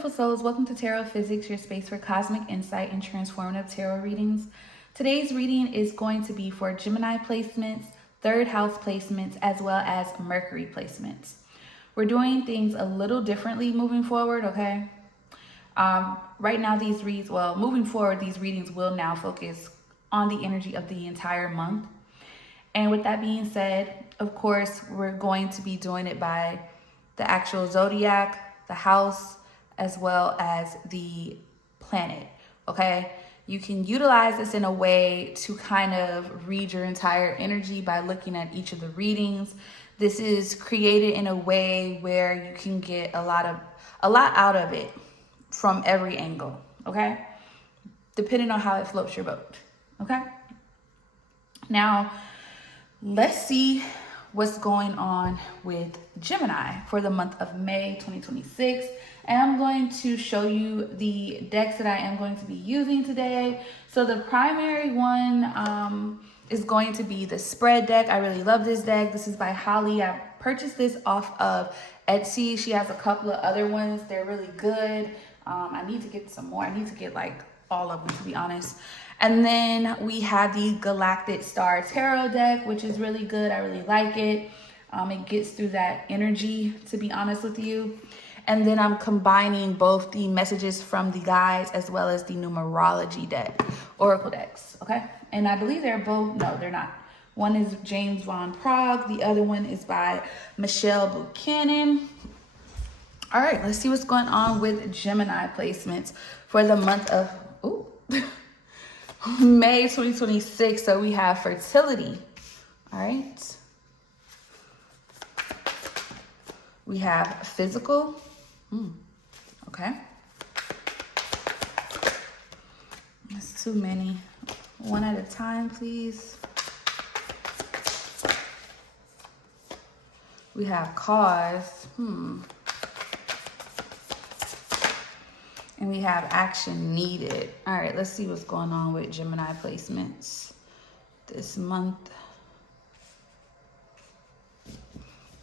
beautiful souls. Welcome to Tarophysics, your space for cosmic insight and transformative tarot readings. Today's reading is going to be for Gemini placements, third house placements, as well as Mercury placements. We're doing things a little differently moving forward, okay? Right now, moving forward, these readings will now focus on the energy of the entire month. And with that being said, of course, we're going to be doing it by the actual zodiac, the house, as well as the planet, okay? You can utilize this in a way to kind of read your entire energy by looking at each of the readings. This is created in a way where you can get a lot out of it from every angle, okay? Depending on how it floats your boat, okay? Now, let's see what's going on with Gemini for the month of May 2026. And I'm going to show you the decks that I am going to be using today. So the primary one is going to be the spread deck. I really love this deck. This is by Holly. I purchased this off of Etsy. She has a couple of other ones. They're really good. I need to get some more. I need to get like all of them, to be honest. And then we have the Galactic Star Tarot deck, which is really good. I really like it. It gets through that energy, to be honest with you. And then I'm combining both the messages from the guides as well as the numerology deck, oracle decks, okay? And I believe they're both, no, they're not. One is James Von Prague. The other one is by Michelle Buchanan. All right, let's see what's going on with Gemini placements for the month of, May 2026. So we have fertility. All right. We have physical. Okay. That's too many. One at a time, please. We have cause. And we have action needed. All right, let's see what's going on with Gemini placements this month.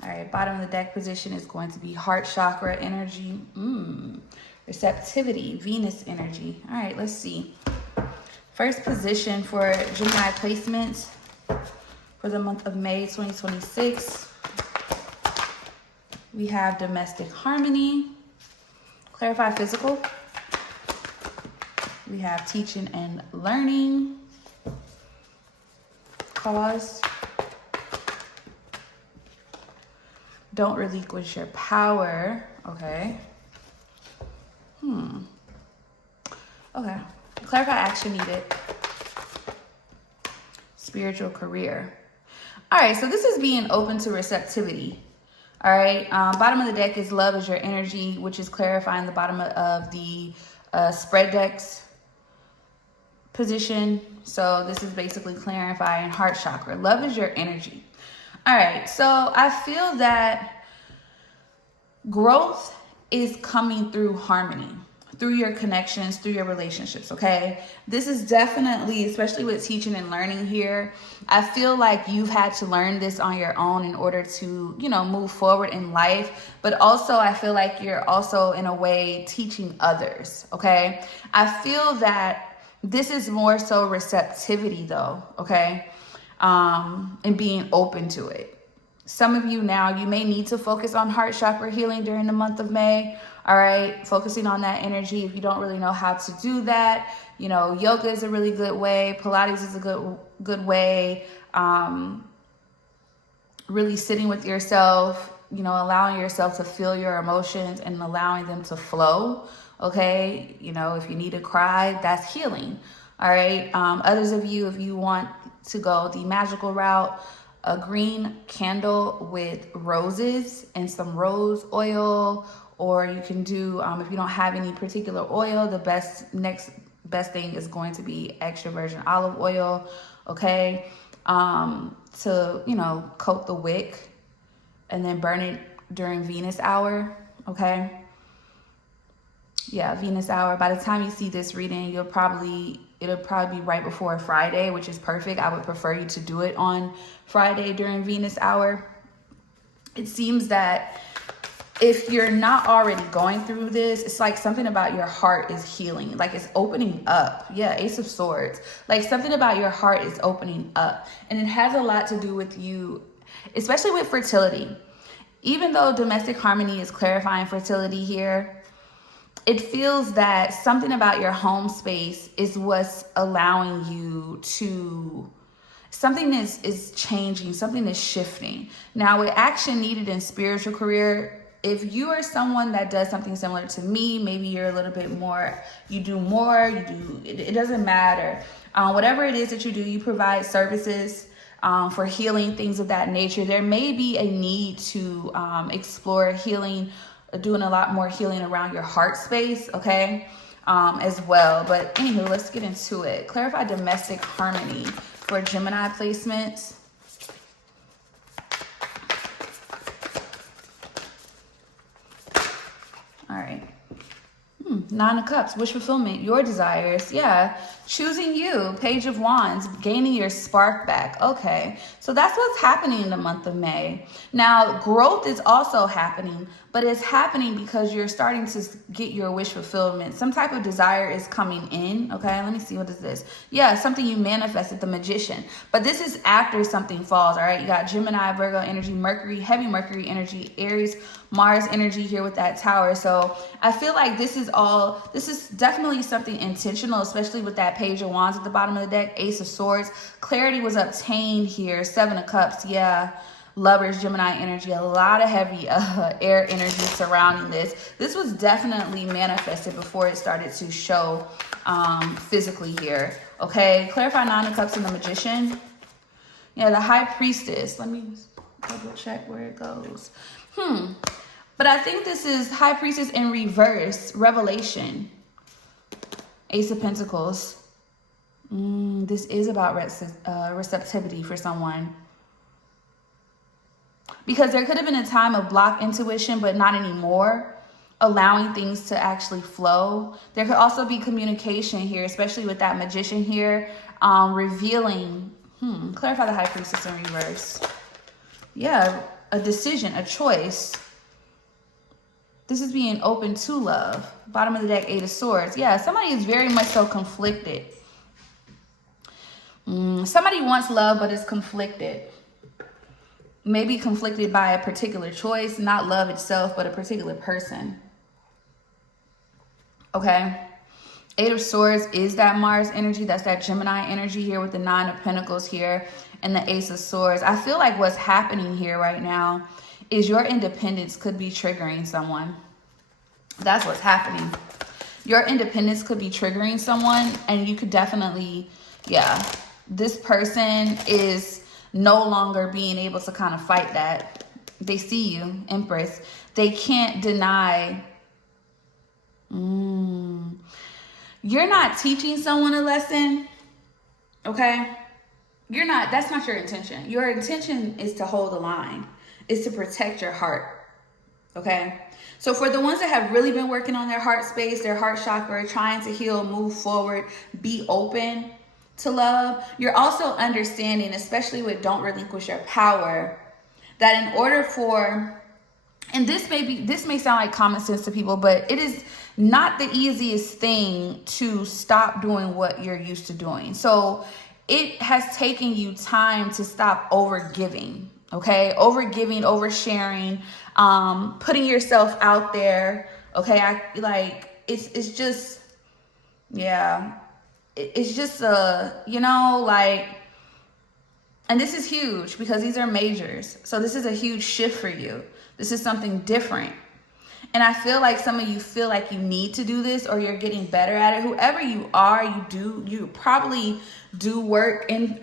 All right, bottom of the deck position is going to be heart chakra energy. Receptivity, Venus energy. All right, let's see. First position for Gemini placements for the month of May 2026. We have domestic harmony. Clarify physical. We have teaching and learning. Cause. Don't relinquish your power. Okay. Okay. Clarify action needed. Spiritual career. All right, so this is being open to receptivity. All right. Bottom of the deck is love is your energy, which is clarifying the bottom of the spread decks position. So this is basically clarifying heart chakra. Love is your energy. All right. So I feel that growth is coming through harmony, through your connections, through your relationships, okay? This is definitely, especially with teaching and learning here, I feel like you've had to learn this on your own in order to, move forward in life. But also, I feel like you're also, in a way, teaching others, okay? I feel that this is more so receptivity, though, okay? And being open to it. Some of you now, you may need to focus on heart chakra healing during the month of May. All right, focusing on that energy. If you don't really know how to do that, yoga is a really good way. Pilates is a good way. Really sitting with yourself, allowing yourself to feel your emotions and allowing them to flow. Okay, if you need to cry, that's healing. All right. Others of you, if you want to go the magical route, a green candle with roses and some rose oil, or you can do, if you don't have any particular oil, the next best thing is going to be extra virgin olive oil, okay? To, coat the wick and then burn it during Venus hour, okay? Yeah, Venus hour. By the time you see this reading, it'll probably be right before Friday, which is perfect. I would prefer you to do it on Friday during Venus hour. It seems that if you're not already going through this, it's like something about your heart is healing. Like it's opening up. Yeah, Ace of Swords. Like something about your heart is opening up. And it has a lot to do with you, especially with fertility. Even though domestic harmony is clarifying fertility here, it feels that something about your home space is what's allowing you to, something is changing, something is shifting. Now with action needed in spiritual career, if you are someone that does something similar to me, maybe you're a little bit more, you do more, it doesn't matter. Whatever it is that you do, you provide services for healing, things of that nature. There may be a need to explore healing, doing a lot more healing around your heart space, okay, as well. But anywho, let's get into it. Clarify domestic harmony for Gemini placements. All right. Nine of Cups, wish fulfillment, your desires. Yeah, choosing you, Page of Wands, gaining your spark back. Okay, so that's what's happening in the month of May. Now, growth is also happening, but it's happening because you're starting to get your wish fulfillment. Some type of desire is coming in. Okay, let me see, what is this? Yeah, something you manifested, the Magician. But this is after something falls, all right? You got Gemini, Virgo energy, Mercury, heavy Mercury energy, Aries, Mars energy here with that Tower. So I feel like this is definitely something intentional, especially with that Page of Wands at the bottom of the deck, Ace of Swords. Clarity was obtained here, Seven of Cups. Yeah, Lovers, Gemini energy, a lot of heavy air energy surrounding this. This was definitely manifested before it started to show physically here. Okay, clarify Nine of Cups and the Magician. Yeah, the High Priestess. Let me double check where it goes. But I think this is High Priestess in reverse, Revelation. Ace of Pentacles. This is about receptivity for someone. Because there could have been a time of blocked intuition, but not anymore, allowing things to actually flow. There could also be communication here, especially with that Magician here, revealing, clarify the High Priestess in reverse. Yeah, a decision, a choice. This is being open to love. Bottom of the deck, Eight of Swords. Yeah, somebody is very much so conflicted. Somebody wants love, but is conflicted. Maybe conflicted by a particular choice, not love itself, but a particular person. Okay. Eight of Swords is that Mars energy. That's that Gemini energy here with the Nine of Pentacles here and the Ace of Swords. I feel like what's happening here right now is your independence could be triggering someone. That's what's happening. Your independence could be triggering someone, and you could definitely, yeah, this person is no longer being able to kind of fight that. They see you, Empress. They can't deny. You're not teaching someone a lesson, okay? That's not your intention. Your intention is to hold the line, is to protect your heart, okay? So for the ones that have really been working on their heart space, their heart chakra, trying to heal, move forward, be open to love, you're also understanding, especially with don't relinquish your power, that in order for, and this may sound like common sense to people, but it is not the easiest thing to stop doing what you're used to doing. So it has taken you time to stop overgiving, okay? Overgiving, oversharing, putting yourself out there, okay? It's just, yeah. It's just, and this is huge because these are majors. So this is a huge shift for you. This is something different. And I feel like some of you feel like you need to do this, or you're getting better at it. Whoever you are, you probably do work in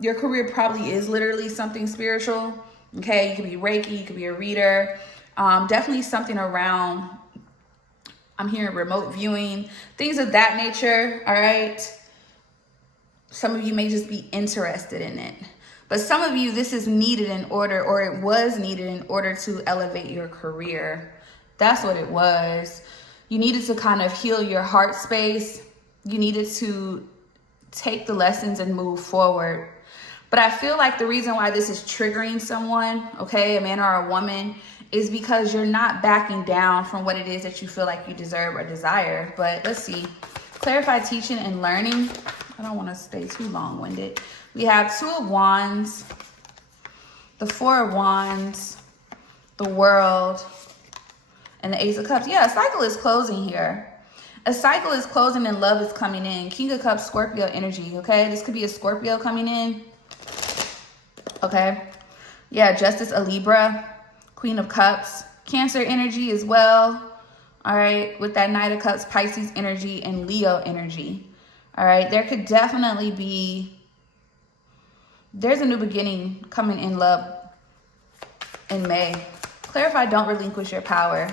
your career probably is literally something spiritual. Okay, you could be Reiki, you could be a reader. Definitely something around, I'm hearing remote viewing, things of that nature, all right? Some of you may just be interested in it. But some of you, this is needed in order, or it was needed in order to elevate your career. That's what it was. You needed to kind of heal your heart space. You needed to take the lessons and move forward. But I feel like the reason why this is triggering someone, okay, a man or a woman, is because you're not backing down from what it is that you feel like you deserve or desire. But let's see. Clarify teaching and learning. I don't want to stay too long-winded. We have 2 of Wands, the 4 of Wands, the World, and the Ace of Cups. Yeah, a cycle is closing here. A cycle is closing and love is coming in. King of Cups, Scorpio energy, okay? This could be a Scorpio coming in, okay? Yeah, Justice, a Libra, Queen of Cups, Cancer energy as well, all right? With that Knight of Cups, Pisces energy, and Leo energy, all right? There could definitely be, there's a new beginning coming in love in May. Clarify, don't relinquish your power.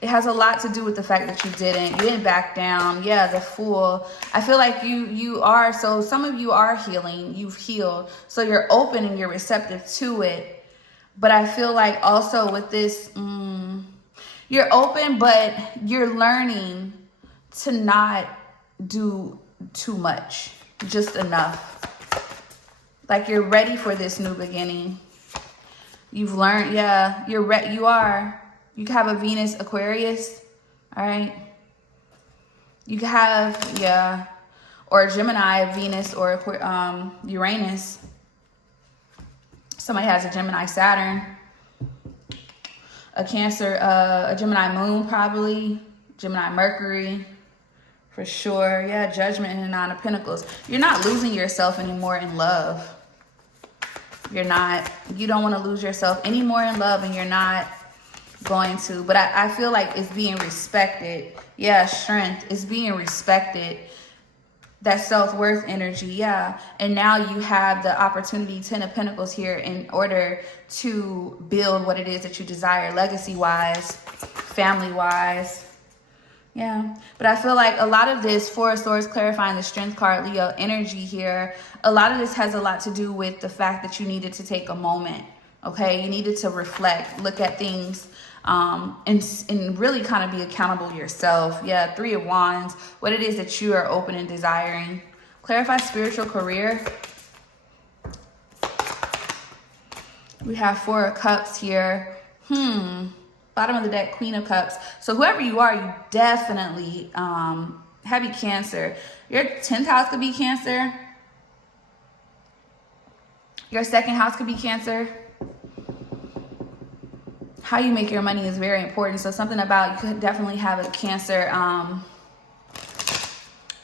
It has a lot to do with the fact that you didn't back down. Yeah, the Fool. I feel like you are, so some of you are healing. You've healed. So you're open and you're receptive to it. But I feel like also with this, you're open, but you're learning to not do too much. Just enough. Like you're ready for this new beginning. You've learned, yeah, you are. You can have a Venus, Aquarius, all right? You can have, yeah, or a Gemini, Venus, or Uranus. Somebody has a Gemini, Saturn. A Cancer, a Gemini moon probably. Gemini, Mercury, for sure. Yeah, Judgment and the 9 of Pentacles. You're not losing yourself anymore in love. You're not. You don't want to lose yourself anymore in love, and you're not going to, but I feel like it's being respected. Yeah, Strength is being respected. That self-worth energy, yeah. And now you have the opportunity, 10 of Pentacles here, in order to build what it is that you desire, legacy-wise, family-wise. Yeah, but I feel like a lot of this, 4 of Swords, clarifying the Strength card, Leo energy here, a lot of this has a lot to do with the fact that you needed to take a moment, okay? You needed to reflect, look at things, and really kind of be accountable yourself. Yeah, 3 of Wands, what it is that you are open and desiring. Clarify spiritual career. We have 4 of Cups here. Bottom of the deck, Queen of Cups. So whoever you are, you definitely heavy Cancer. Your 10th house could be Cancer. Your 2nd house could be Cancer. How you make your money is very important. So something about, you could definitely have a Cancer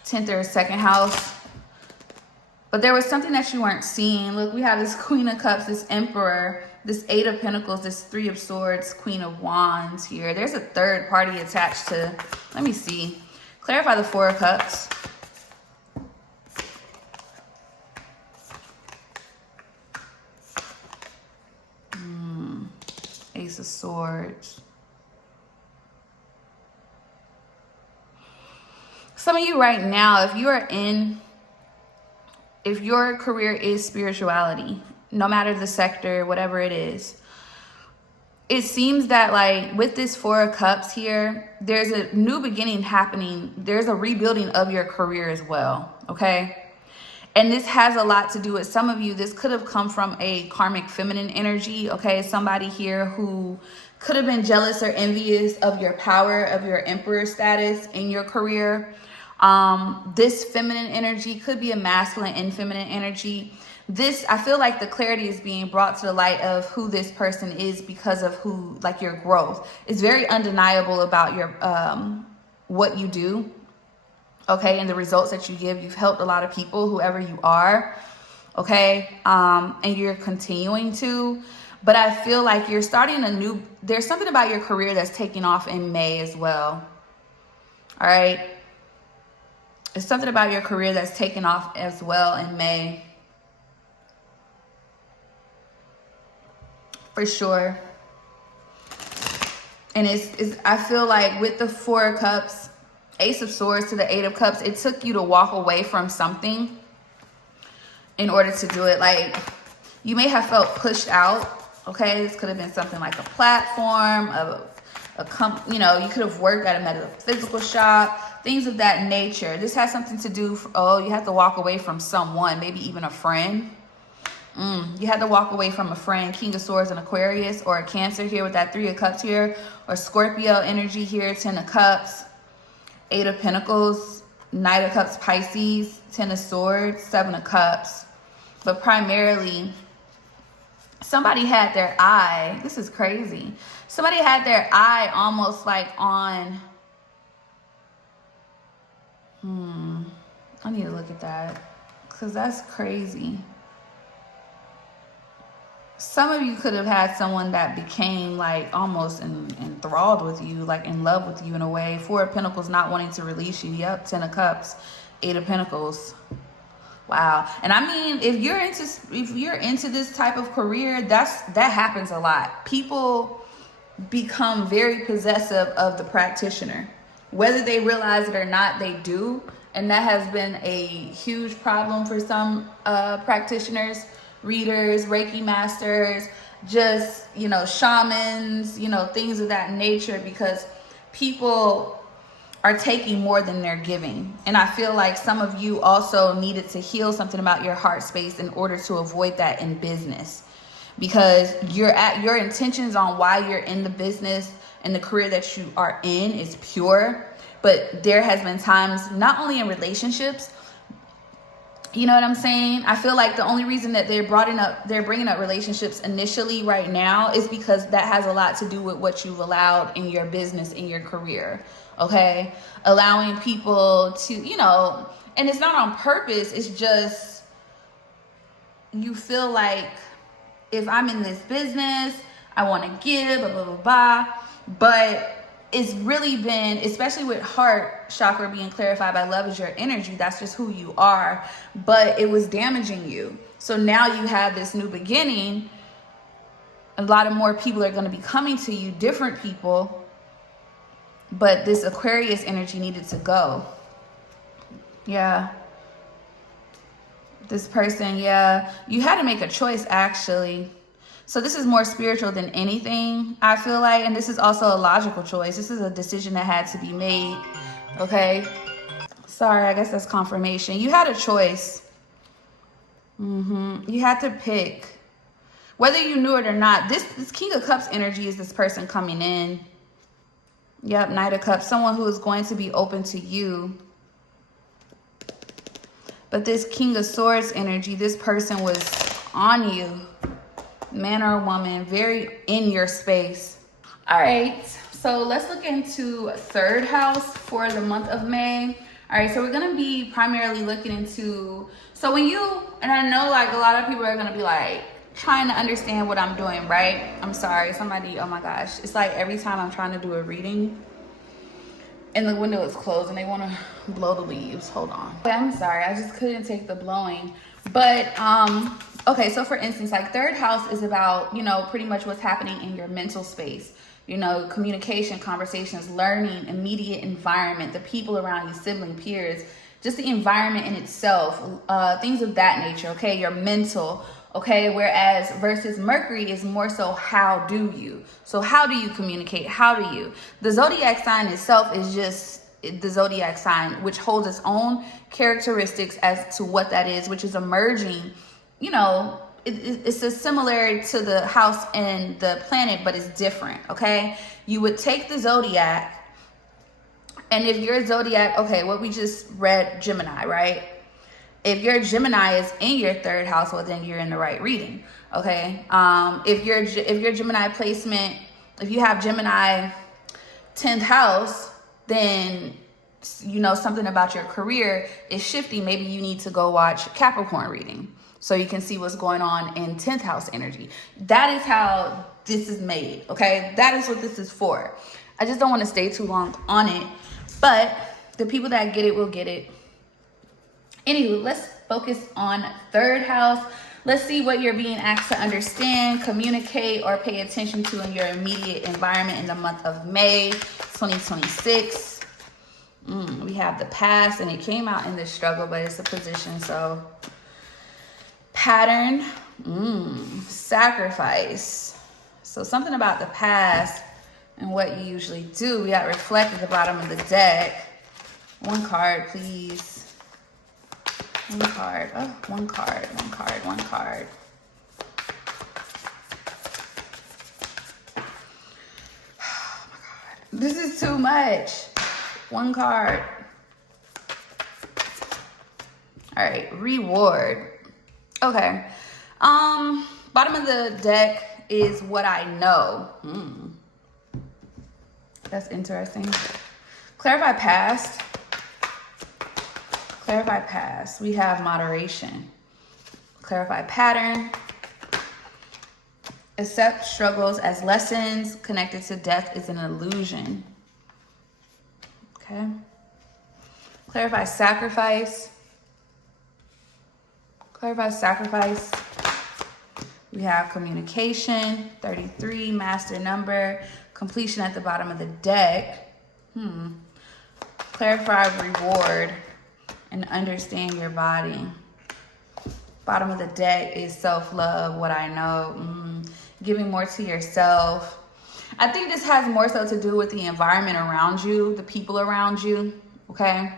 10th or 2nd house. But there was something that you weren't seeing. Look, we have this Queen of Cups, this Emperor, this 8 of Pentacles, this 3 of Swords, Queen of Wands here. There's a third party attached to, let me see. Clarify the 4 of Cups. Ace of Swords. Some of you right now, if your career is spirituality, no matter the sector, whatever it is, it seems that like with this 4 of Cups here, there's a new beginning happening. There's a rebuilding of your career as well, okay? And this has a lot to do with some of you. This could have come from a karmic feminine energy, okay? Somebody here who could have been jealous or envious of your power, of your emperor status in your career. This feminine energy could be a masculine and feminine energy. This, I feel like the clarity is being brought to the light of who this person is because of who, like your growth. It's very undeniable about your, what you do. Okay, and the results that you give. You've helped a lot of people, whoever you are, okay, and you're continuing to, but I feel like you're starting there's something about your career that's taking off in May as well, all right? There's something about your career that's taking off as well in May, for sure. And I feel like with the 4 of Cups, Ace of Swords to the 8 of Cups, it took you to walk away from something in order to do it. Like, you may have felt pushed out, okay? This could have been something like a platform, you know, you could have worked at a metaphysical shop, things of that nature. This has something to do, you have to walk away from someone, maybe even a friend. You had to walk away from a friend. King of Swords and Aquarius, or a Cancer here with that 3 of Cups here, or Scorpio energy here, 10 of Cups, 8 of Pentacles, Knight of Cups, Pisces, 10 of Swords, 7 of Cups. But primarily, somebody had their eye. This is crazy. Somebody had their eye almost like on... I need to look at that, because that's crazy. Some of you could have had someone that became like almost enthralled with you, like in love with you in a way. 4 of Pentacles, not wanting to release you. Yep, 10 of Cups, 8 of Pentacles. Wow. And I mean, if you're into this type of career, that happens a lot. People become very possessive of the practitioner. Whether they realize it or not, they do. And that has been a huge problem for some practitioners, readers, Reiki masters, just, you know, shamans, you know, things of that nature, because people are taking more than they're giving. And I feel like some of you also needed to heal something about your heart space in order to avoid that in business, because your intentions on why you're in the business and the career that you are in is pure. But there has been times, not only in relationships, you know what I'm saying? I feel like the only reason that they're bringing up relationships initially right now is because that has a lot to do with what you've allowed in your business, in your career, okay? Allowing people to, you know, and it's not on purpose. It's just, you feel like, if I'm in this business, I want to give, blah, blah, blah, blah. But it's really been, especially with heart chakra being clarified by love is your energy, that's just who you are, but it was damaging you. So now you have this new beginning. A lot of more people are going to be coming to you, different people, but this Aquarius energy needed to go. Yeah. This person, yeah, you had to make a choice, actually. So this is more spiritual than anything, I feel like. And this is also a logical choice. This is a decision that had to be made, okay? Sorry, I guess that's confirmation. You had a choice. You had to pick. Whether you knew it or not, this King of Cups energy is this person coming in. Yep, Knight of Cups, someone who is going to be open to you. But this King of Swords energy, this person was on you. Man or woman, very in your space. All right, so let's look into 3rd house for the month of May. All right, so we're gonna be primarily looking into, so when you, and I know like a lot of people are gonna be like trying to understand what I'm doing, right? I'm sorry, somebody, oh my gosh, it's like every time I'm trying to do a reading and the window is closed and they want to blow the leaves. Hold on. I'm sorry, I just couldn't take the blowing. But okay, so for instance, like 3rd house is about, you know, pretty much what's happening in your mental space, you know, communication, conversations, learning, immediate environment, the people around you, sibling, peers, just the environment in itself, things of that nature, okay? Your mental, okay? Whereas versus Mercury is more so how do you? So how do you communicate? How do you? The zodiac sign itself is just the zodiac sign, which holds its own characteristics as to what that is, which is emerging, you know, it's a similar to the house and the planet, but it's different, okay? You would take the zodiac, and if your zodiac, okay, what we just read, Gemini, right? If your Gemini is in your 3rd house, well, then you're in the right reading, okay? If your Gemini placement, if you have Gemini 10th house, then you know something about your career is shifting. Maybe you need to go watch Capricorn reading so you can see what's going on in 10th house energy. That is how this is made, okay? That is what this is for. I just don't want to stay too long on it, but the people that get it will get it. Anywho, let's focus on 3rd house. Let's see what you're being asked to understand, communicate, or pay attention to in your immediate environment in the month of May 2026. We have the past, and it came out in the struggle, but it's a position, so pattern, sacrifice. So something about the past and what you usually do. We got reflect at the bottom of the deck. One card, please. One card. Oh, one card. This is too much. One card. All right, reward. Okay. Bottom of the deck is what I know. That's interesting. Clarify past. Clarify past. We have moderation. Clarify pattern. Accept struggles as lessons. Connected to death is an illusion. Okay. Clarify sacrifice. Clarify sacrifice. We have communication, 33, master number, completion at the bottom of the deck. Clarify reward and understand your body. Bottom of the deck is self-love, what I know. Giving more to yourself. I think this has more so to do with the environment around you, the people around you, okay?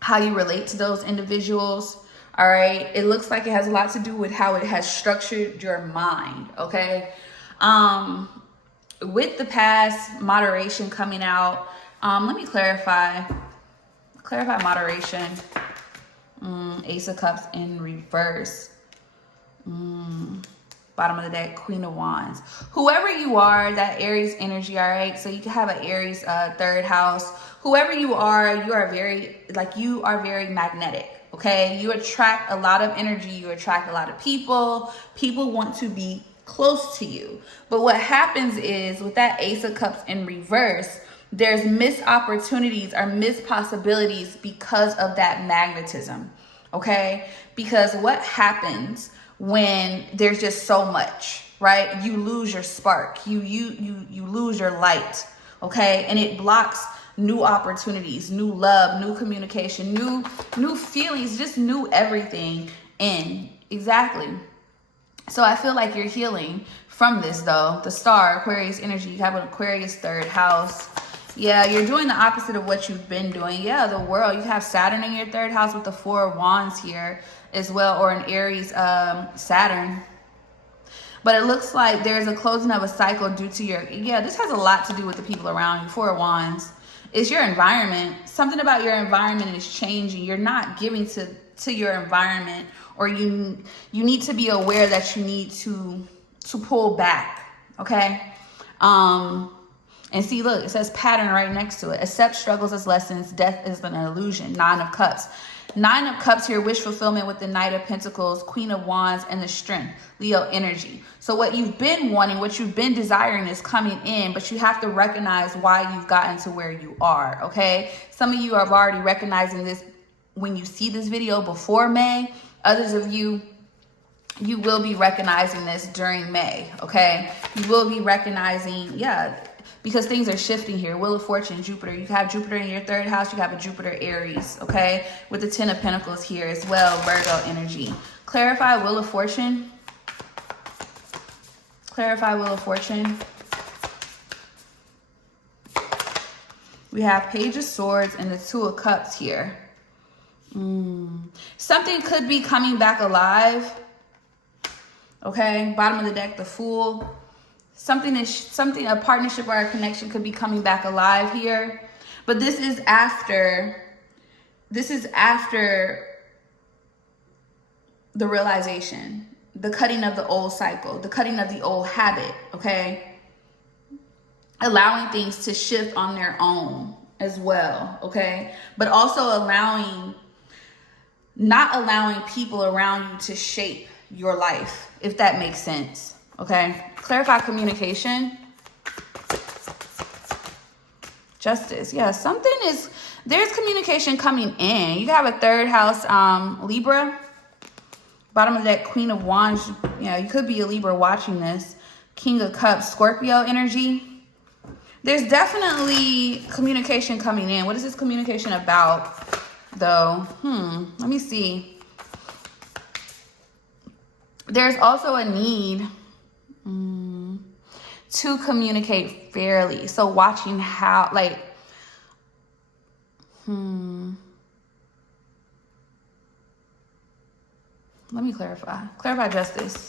How you relate to those individuals. All right, it looks like it has a lot to do with how it has structured your mind, okay? With the past, moderation coming out. Let me clarify. Clarify moderation. Ace of Cups in reverse. Bottom of the deck, Queen of Wands. Whoever you are, that Aries energy, all right? So you can have an Aries third house. Whoever you are very magnetic. Okay, you attract a lot of energy. You attract a lot of people. People want to be close to you. But what happens is with that Ace of Cups in reverse, there's missed opportunities or missed possibilities because of that magnetism. Okay, because what happens when there's just so much, right? You lose your spark. You lose your light. Okay, and it blocks new opportunities, new love, new communication, new feelings, just new everything in. Exactly. So I feel like you're healing from this though. The star, Aquarius energy, you have an Aquarius third house. Yeah, you're doing the opposite of what you've been doing. Yeah, the world. You have Saturn in your third house with the Four of Wands here as well, or an Aries Saturn. But it looks like there's a closing of a cycle due to your, this has a lot to do with the people around you. Four of Wands. It's your environment. Something about your environment is changing. You're not giving to your environment, or you need to be aware that you need to pull back. Okay. And see, look, it says pattern right next to it. Accept struggles as lessons. Death is an illusion. 9 of Cups. 9 of Cups here, wish fulfillment with the Knight of Pentacles, Queen of Wands, and the Strength, Leo energy. So what you've been wanting, what you've been desiring is coming in, but you have to recognize why you've gotten to where you are, okay? Some of you are already recognizing this when you see this video before May. Others of you, you will be recognizing this during May, okay? You will be recognizing, because things are shifting here. Wheel of Fortune, Jupiter. You have Jupiter in your third house. You have a Jupiter Aries, okay? With the 10 of Pentacles here as well, Virgo energy. Clarify Wheel of Fortune. Clarify Wheel of Fortune. We have Page of Swords and the 2 of Cups here. Something could be coming back alive, okay? Bottom of the deck, the Fool. A partnership or a connection could be coming back alive here. But this is after the realization, the cutting of the old cycle, the cutting of the old habit, okay? Allowing things to shift on their own as well, okay? But also not allowing people around you to shape your life, if that makes sense, okay? Clarify communication. Justice. There's communication coming in. You have a third house, Libra. Bottom of that, Queen of Wands. You could be a Libra watching this. King of Cups, Scorpio energy. There's definitely communication coming in. What is this communication about, though? Let me see. There's also a need to communicate fairly. So watching how, let me clarify. Clarify justice.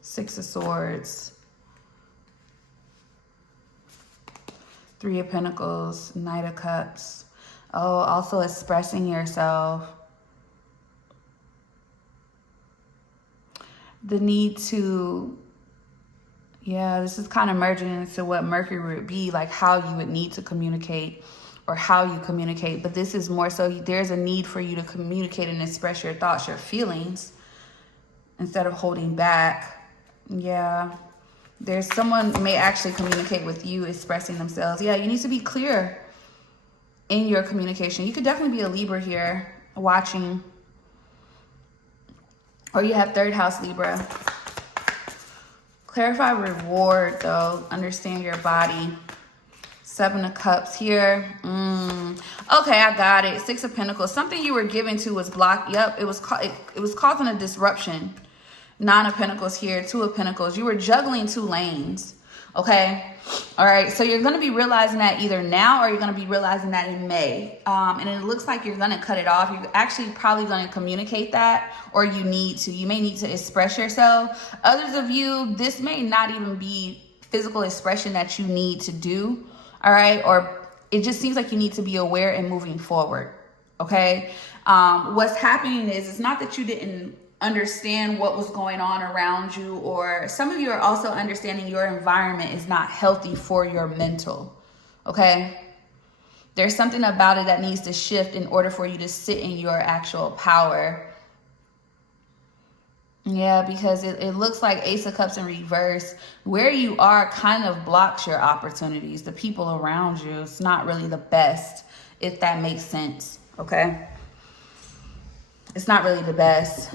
6 of Swords. Three of Pentacles, Knight of Cups. Oh, also expressing yourself. The need to, yeah, this is kind of merging into what Mercury would be, like how you would need to communicate or how you communicate. But this is more so there's a need for you to communicate and express your thoughts, your feelings, instead of holding back. Yeah. There's someone may actually communicate with you, expressing themselves. Yeah, you need to be clear in your communication. You could definitely be a Libra here watching. Or you have third house Libra. Clarify reward though. Understand your body. Seven of Cups here. Okay, I got it. Six of Pentacles. Something you were given to was blocked. Yep, it was causing a disruption. Nine of Pentacles here. Two of Pentacles. You were juggling two lanes. Okay. All right. So you're going to be realizing that either now or you're going to be realizing that in May. And it looks like you're going to cut it off. You're actually probably going to communicate that, or you may need to express yourself. Others of you, this may not even be physical expression that you need to do. All right. Or it just seems like you need to be aware and moving forward. Okay. What's happening is it's not that you didn't understand what was going on around you, or some of you are also understanding your environment is not healthy for your mental. Okay. There's something about it that needs to shift in order for you to sit in your actual power. Yeah, because it looks like Ace of Cups in reverse. Where you are kind of blocks your opportunities. The people around you, it's not really the best, if that makes sense. Okay. It's not really the best.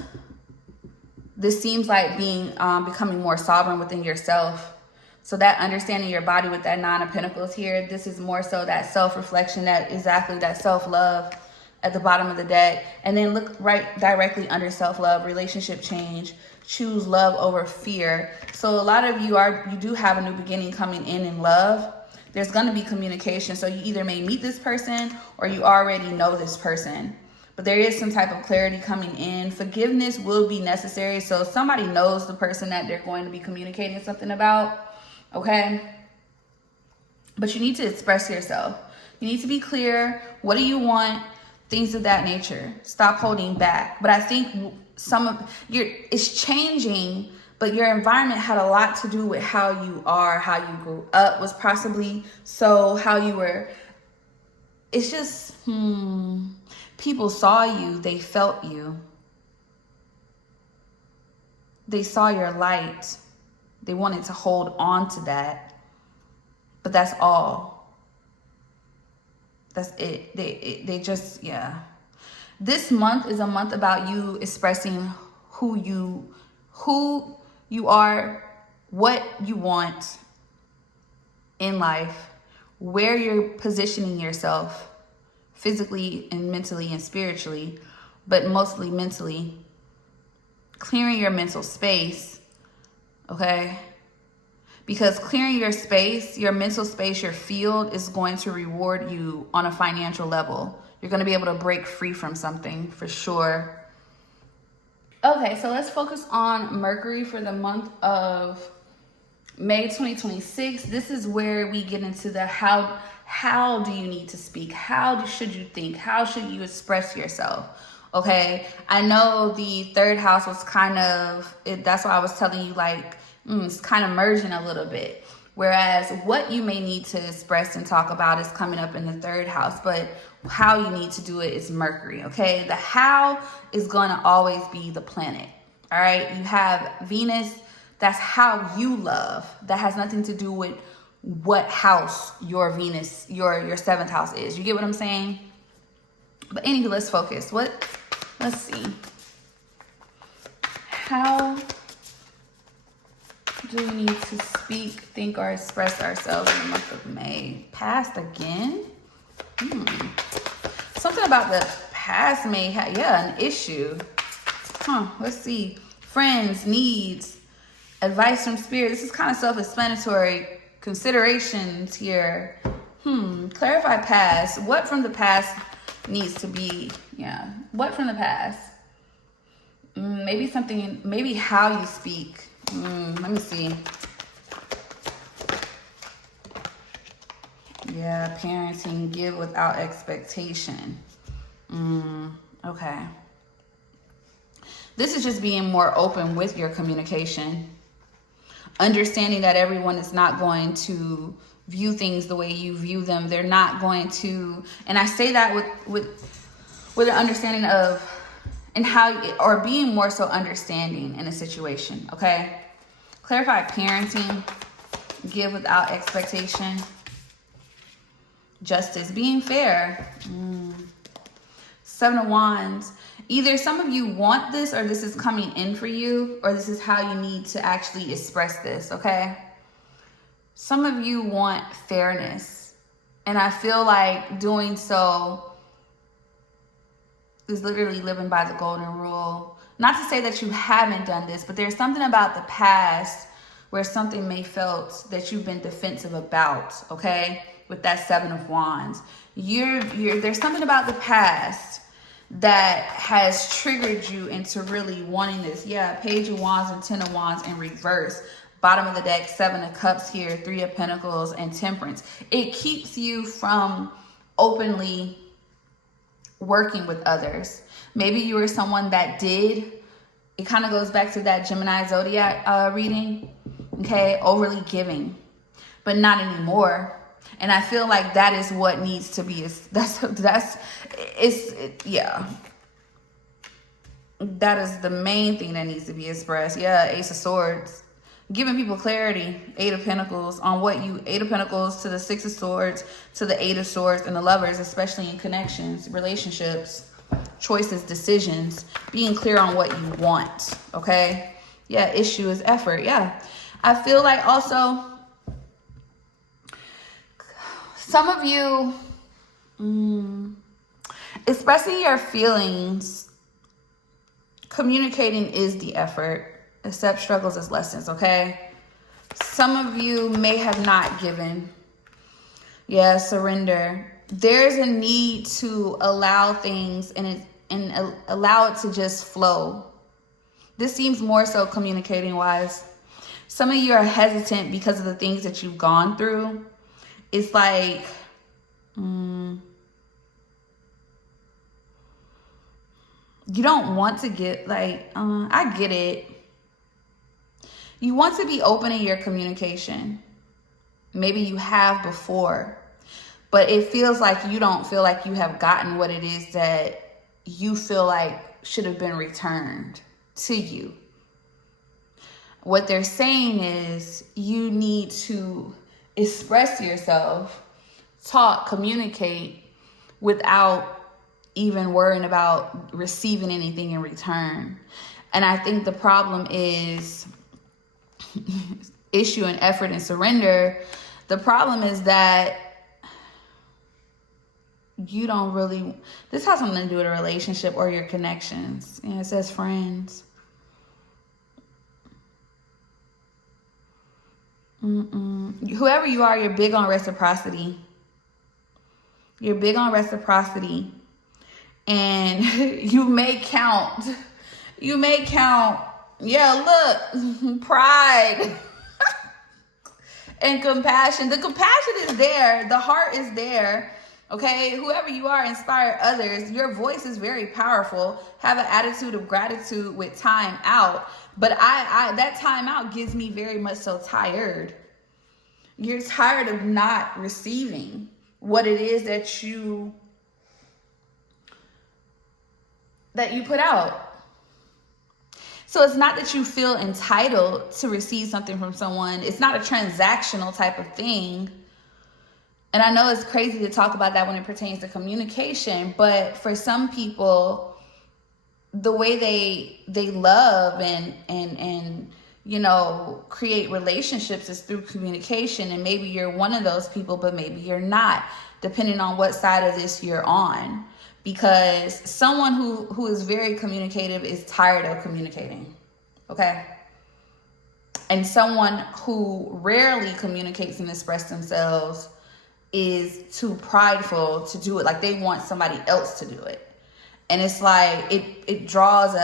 This seems like becoming more sovereign within yourself. So that understanding your body with that Nine of Pentacles here, this is more so that self-reflection, that self-love at the bottom of the deck. And then look right directly under self-love, relationship change, choose love over fear. So a lot of you do have a new beginning coming in love. There's going to be communication. So you either may meet this person or you already know this person. But there is some type of clarity coming in. Forgiveness will be necessary. So somebody knows the person that they're going to be communicating something about. Okay. But you need to express yourself. You need to be clear. What do you want? Things of that nature. Stop holding back. But I think it's changing, but your environment had a lot to do with how you are, how you grew up was possibly so, how you were. It's just, people saw you, they felt you. They saw your light. They wanted to hold on to that. But that's all. That's it. They just, yeah. This month is a month about you expressing who you are, what you want in life, where you're positioning yourself physically and mentally and spiritually, but mostly mentally. Clearing your mental space, okay? Because clearing your space, your mental space, your field is going to reward you on a financial level. You're going to be able to break free from something for sure. Okay, so let's focus on Mercury for the month of May 2026. This is where we get into the how do you need to speak? How should you think? How should you express yourself? Okay, I know the third house was kind of, that's why I was telling you, like, it's kind of merging a little bit. Whereas what you may need to express and talk about is coming up in the third house, but how you need to do it is Mercury, okay? The how is going to always be the planet, all right? You have Venus, that's how you love. That has nothing to do with what house your Venus, your seventh house is. You get what I'm saying? But anyway, let's focus. Let's see. How do we need to speak, think, or express ourselves in the month of May? Past again? Something about the past may have, an issue. Let's see. Friends, needs, advice from spirit. This is kind of self-explanatory. Considerations here. Clarify past. What from the past needs to be, what from the past? Maybe how you speak. Let me see. Yeah, parenting, give without expectation. Okay. This is just being more open with your communication. Understanding that everyone is not going to view things the way you view them. They're not going to, and I say that with an understanding of, and how, or being more so understanding in a situation, okay? Clarify parenting, give without expectation. Justice, being fair. 7 of Wands. Either some of you want this, or this is coming in for you, or this is how you need to actually express this, okay? Some of you want fairness, and I feel like doing so is literally living by the golden rule. Not to say that you haven't done this, but there's something about the past where something may felt that you've been defensive about, okay? With that 7 of Wands. There's something about the past that has triggered you into really wanting this. Yeah, Page of Wands and 10 of Wands in reverse. Bottom of the deck, 7 of Cups here, 3 of Pentacles and Temperance. It keeps you from openly working with others. Maybe you were someone that did. It kind of goes back to that Gemini zodiac reading. Okay, overly giving, but not anymore. And I feel like that is what needs to be. Yeah. That is the main thing that needs to be expressed. Yeah, Ace of Swords. Giving people clarity. 8 of Pentacles on what you, 8 of Pentacles to the 6 of Swords, to the 8 of Swords, and the Lovers, especially in connections, relationships, choices, decisions, being clear on what you want. Okay. Yeah, issue is effort. Yeah. I feel like also some of you expressing your feelings, communicating is the effort. Accept struggles as lessons, okay? Some of you may have not given. Yeah, surrender. There's a need to allow things and allow it to just flow. This seems more so communicating wise. Some of you are hesitant because of the things that you've gone through. It's like, you don't want to get like, I get it. You want to be open in your communication. Maybe you have before, but it feels like you don't feel like you have gotten what it is that you feel like should have been returned to you. What they're saying is you need to express yourself, talk, communicate without even worrying about receiving anything in return. And I think the problem is issue and effort and surrender. The problem is that you don't really, this has something to do with a relationship or your connections. Yeah, it says friends. Whoever you are, you're big on reciprocity. You're big on reciprocity. And you may count. Yeah, look, pride and compassion. The compassion is there. The heart is there. Okay, whoever you are, inspire others. Your voice is very powerful. Have an attitude of gratitude with time out. But I that time out gives me very much so tired. You're tired of not receiving what it is that you put out. So it's not that you feel entitled to receive something from someone. It's not a transactional type of thing. And I know it's crazy to talk about that when it pertains to communication, but for some people, the way they love and you know, create relationships is through communication. And maybe you're one of those people, but maybe you're not, depending on what side of this you're on. Because someone who is very communicative is tired of communicating, okay? And someone who rarely communicates and expresses themselves is too prideful to do it. Like they want somebody else to do it. And it's like, it draws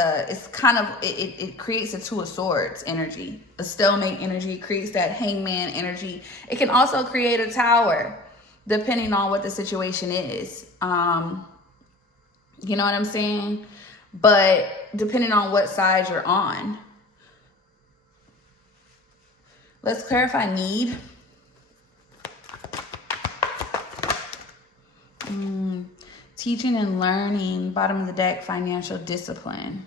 it creates a 2 of Swords energy, a stalemate energy. It creates that hangman energy. It can also create a tower. depending on what the situation is. You know what I'm saying? But depending on what side you're on. Let's clarify need. Teaching and learning. Bottom of the deck, financial discipline.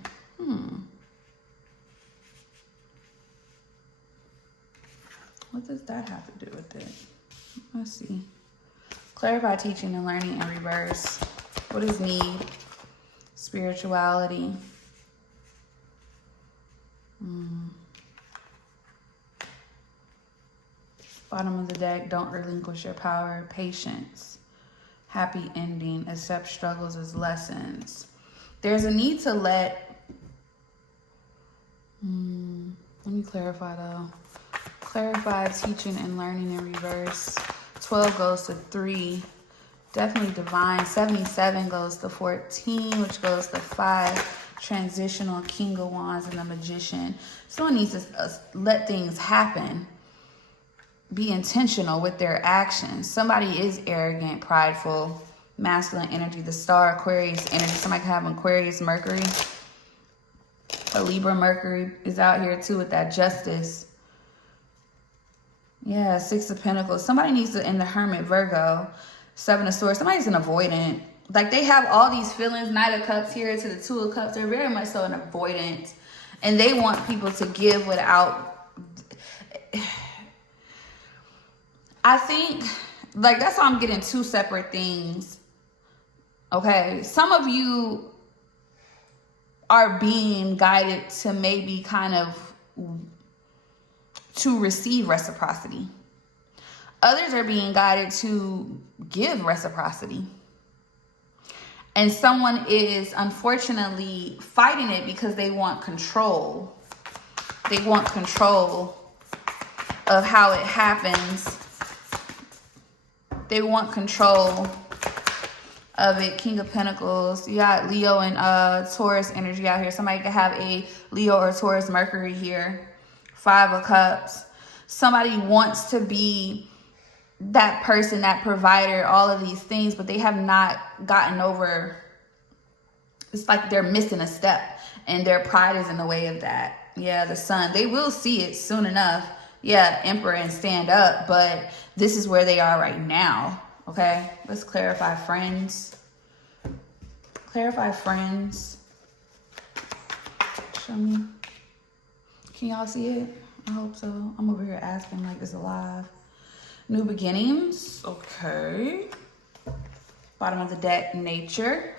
What does that have to do with it? Let's see. Clarify teaching and learning in reverse. What is need? Spirituality. Bottom of the deck, don't relinquish your power. Patience. Happy ending. Accept struggles as lessons. There's a need to let me clarify though. Clarify teaching and learning in reverse. 12 goes to 3. Definitely divine. 77 goes to 14, which goes to 5. Transitional, King of Wands, and the Magician. Someone needs to let things happen. Be intentional with their actions. Somebody is arrogant, prideful, masculine energy. The Star, Aquarius energy. Somebody could have Aquarius, Mercury. A Libra, Mercury is out here too with that Justice. Yeah, 6 of Pentacles. Somebody needs to, in the Hermit, Virgo. 7 of Swords. Somebody's an avoidant. Like they have all these feelings. Knight of Cups here to the 2 of Cups. They're very much so an avoidant. And they want people to give without... I think, like, that's why I'm getting 2 separate things. Okay? Some of you are being guided to maybe kind of to receive reciprocity. Others are being guided to give reciprocity. And someone is unfortunately fighting it because they want control. They want control of how it happens. They want control of it. King of Pentacles. You got Leo and Taurus energy out here. Somebody could have a Leo or Taurus Mercury here. 5 of Cups. Somebody wants to be that person, that provider, all of these things, but they have not gotten over. It's like they're missing a step and their pride is in the way of that. Yeah, the Sun. They will see it soon enough. Yeah, Emperor and stand up, but this is where they are right now. Okay, let's clarify friends. Clarify friends. Show me. Can y'all see it? I hope so. I'm over here asking like it's alive. New beginnings. Okay. Bottom of the deck, nature.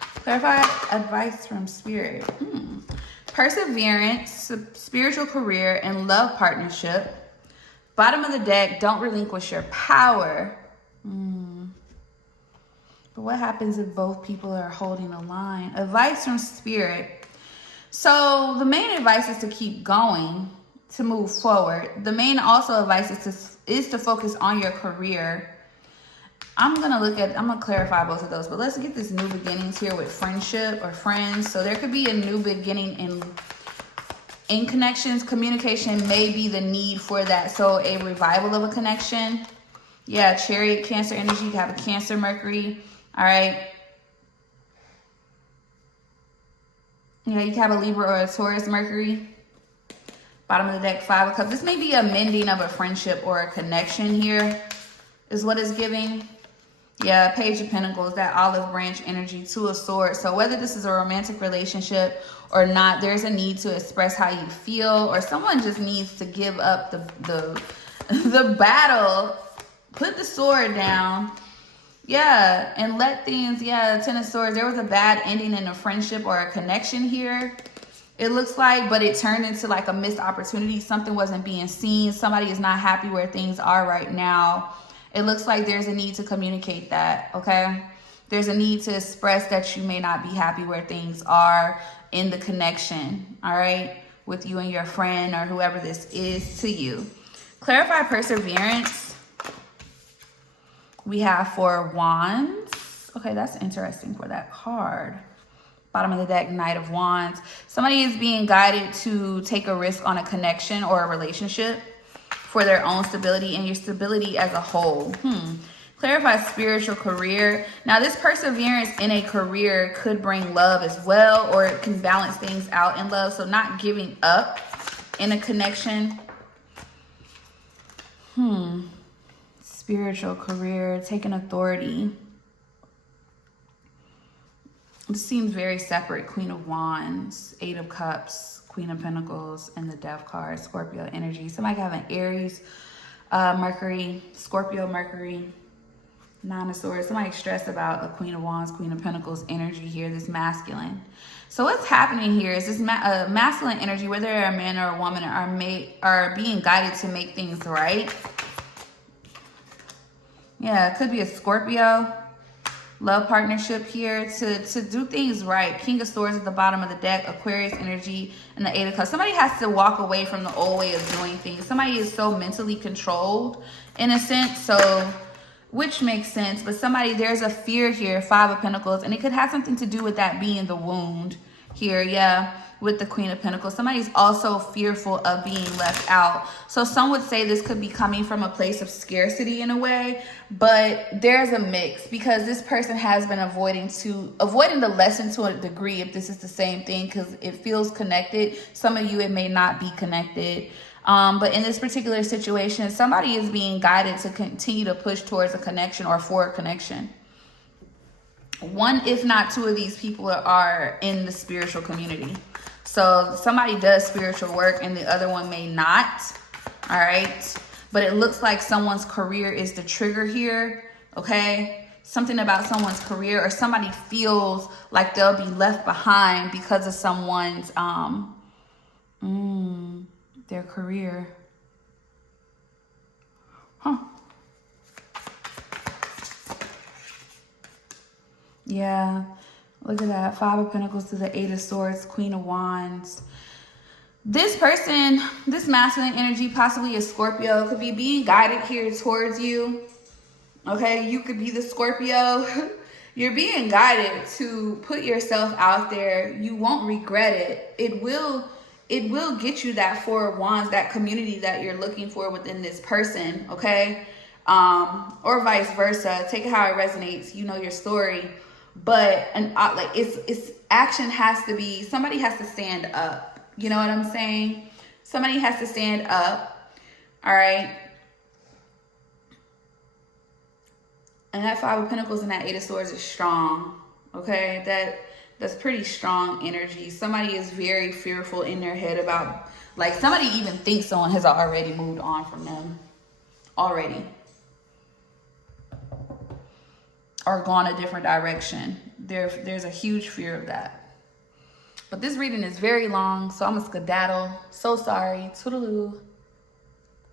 Clarify advice from spirit. Perseverance, spiritual career, and love partnership. Bottom of the deck, don't relinquish your power. But what happens if both people are holding a line? Advice from spirit. So the main advice is to keep going, to move forward. The main also advice is to focus on your career. I'm gonna clarify both of those, but let's get this new beginnings here with friendship or friends. So there could be a new beginning in connections. Communication may be the need for that. So a revival of a connection. Yeah, Chariot, Cancer energy. You have a Cancer Mercury. All right. Yeah, you can have a Libra or a Taurus Mercury. Bottom of the deck, 5 of Cups. This may be a mending of a friendship or a connection here is what it's giving. Yeah, Page of Pentacles, that olive branch energy, 2 of Swords. So whether this is a romantic relationship or not, there's a need to express how you feel, or someone just needs to give up the battle, put the sword down. Yeah, and let things, 10 of Swords. There was a bad ending in a friendship or a connection here, it looks like, but it turned into like a missed opportunity. Something wasn't being seen. Somebody is not happy where things are right now. It looks like there's a need to communicate that, okay? There's a need to express that you may not be happy where things are in the connection, all right? With you and your friend or whoever this is to you. Clarify perseverance. We have 4 of Wands. Okay, that's interesting for that card. Bottom of the deck, Knight of Wands. Somebody is being guided to take a risk on a connection or a relationship for their own stability and your stability as a whole. Clarify spiritual career. Now, this perseverance in a career could bring love as well, or it can balance things out in love. So not giving up in a connection. Spiritual career, taking authority. It seems very separate. Queen of Wands, Eight of Cups, Queen of Pentacles, and the Death card. Scorpio energy. Somebody have an Aries, Mercury, Scorpio, Mercury. Nine of Swords. Somebody stressed about a Queen of Wands, Queen of Pentacles energy here, this masculine. So what's happening here is this masculine energy, whether they're a man or a woman, are being guided to make things right. Yeah, it could be a Scorpio love partnership here to do things right. King of Swords at the bottom of the deck, Aquarius energy, and the Eight of Cups. Somebody has to walk away from the old way of doing things. Somebody is so mentally controlled in a sense, so which makes sense, but there's a fear here, Five of Pentacles, and it could have something to do with that being the wound here, yeah, with the Queen of Pentacles. Somebody's also fearful of being left out. So some would say this could be coming from a place of scarcity in a way, but there's a mix because this person has been avoiding the lesson to a degree, if this is the same thing, because it feels connected. Some of you, it may not be connected. But in this particular situation, somebody is being guided to continue to push towards a connection or for a connection. One, if not two of these people are in the spiritual community. So somebody does spiritual work and the other one may not. All right. But it looks like someone's career is the trigger here. Okay. Something about someone's career, or somebody feels like they'll be left behind because of someone's, their career. Yeah, look at that. Five of Pentacles to the Eight of Swords, Queen of Wands. This person, this masculine energy, possibly a Scorpio, could be being guided here towards you. Okay, you could be the Scorpio. You're being guided to put yourself out there. You won't regret it. It will get you that Four of Wands, that community that you're looking for within this person, okay? Or vice versa. Take it how it resonates. You know your story. But like it's action has to be, somebody has to stand up. You know what I'm saying? Somebody has to stand up. All right. And that Five of Pentacles and that Eight of Swords is strong. Okay. That's pretty strong energy. Somebody is very fearful in their head about, like, somebody even thinks someone has already moved on from them already, or gone a different direction. There's a huge fear of that. But this reading is very long, so I'm gonna skedaddle. So sorry. Toodaloo.